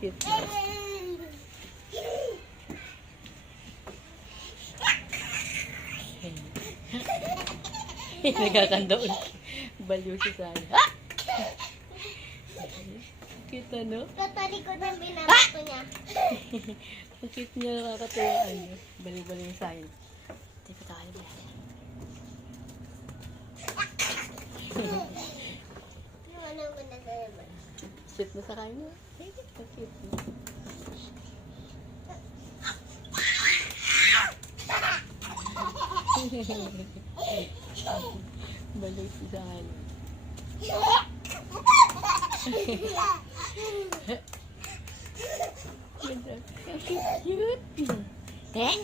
Cute. Nagkakandoon. Baliw si Sana. Ah! Cute ano? Katalikod ng binabato niya. Ang cute niya, nakakatuwa. Baliw-baliw yung Sana. Teka tayo ba? Cute na sa kanya. Ang cute niya. Baliw si Sana. Cute. Eh?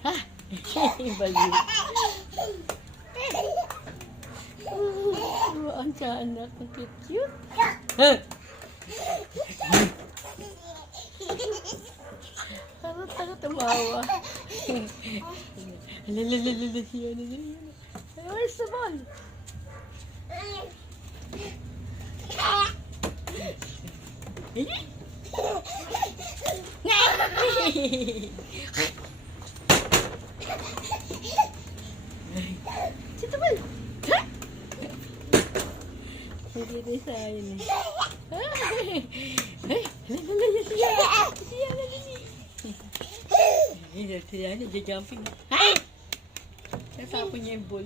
Ha? Baliw. Ang anak. Ang cute. Ha? Takot tumawa. Lalalala siya. Where's the ball? Sito ball? Hindi rin sa akin eh. Lalalala siya. Siya, nagja-jumping. Nasapon niya yung ball.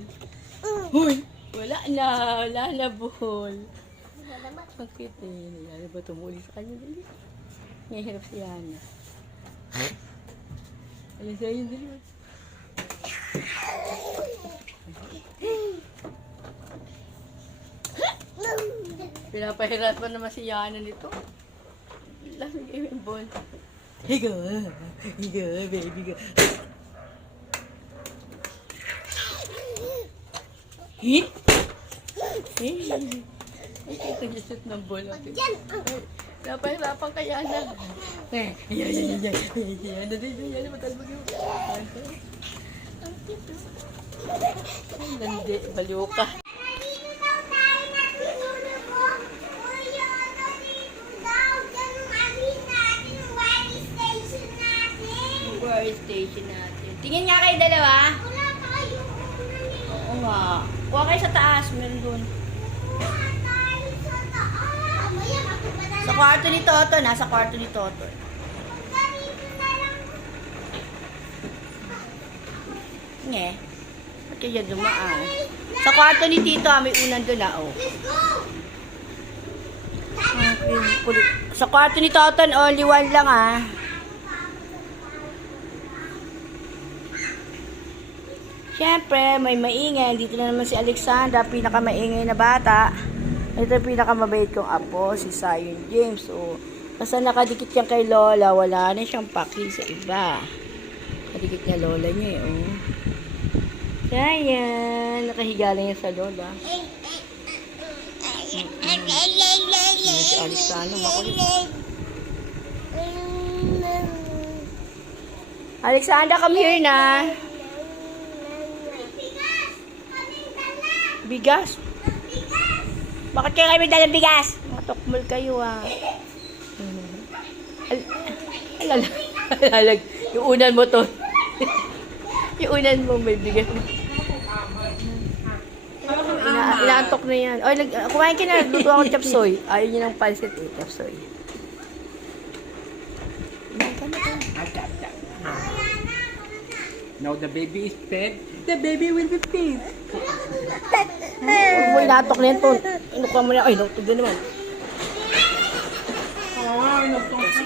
Huy! Wala na ball. Bakit eh? Nalala ba tumuli sa kanya dali? Ngahirap si Yana. Alam sa'yo yung dali. Pinapahirapan naman si Yana nito. Lamig yung ball. Higa, baby go. Hit? Ay, ito yung shoot ng ball. Napahirapan ka Yana. Yan. Yan, matalbag yung. Ang cute. Ang ganda, baliw ka. Station natin. Tingin nga kayo dalawa. Wala tayo. Oo nga. Kuha kayo sa taas. Meron doon. Wala tayo sa taas. Sa kwarto ni Toto. Nasa kwarto ni Toto. Pagkarito na lang. Nge. Ba't kaya dumaan? Sa kwarto ni Tito. May unan doon na. Oh. Let's go. Okay. Sa kwarto ni Toto. Only one lang ah. Siyempre, may maingay. Dito na naman si Alexandra, pinakamaingay na bata. Ito yung pinakamabait kong apo, si Zion James. So, basta nakadikit yan kay Lola, wala na siyang paki sa iba. Nakadikit niya Lola niya eh, oh. Zion, nakahiga lang yan sa Lola. Si Alexandra, makulit. Alexandra, come here na. Bigas? Bakit kayo may dalang bigas? Matokmol kayo ah. Alalag. Yung unan mo to. Yung unan mo may bigas. Inaantok na yan. Oy, kumain ka na. Nagluto ako ng chapsoy. Ayaw niya ng pansit eh. Chapsoy. Now the baby is fed. The baby will be fed. Huwag mo inaantok na yan, Ton. Inukuha mo na. Ay, nautog na naman. Ay, no, Kasi,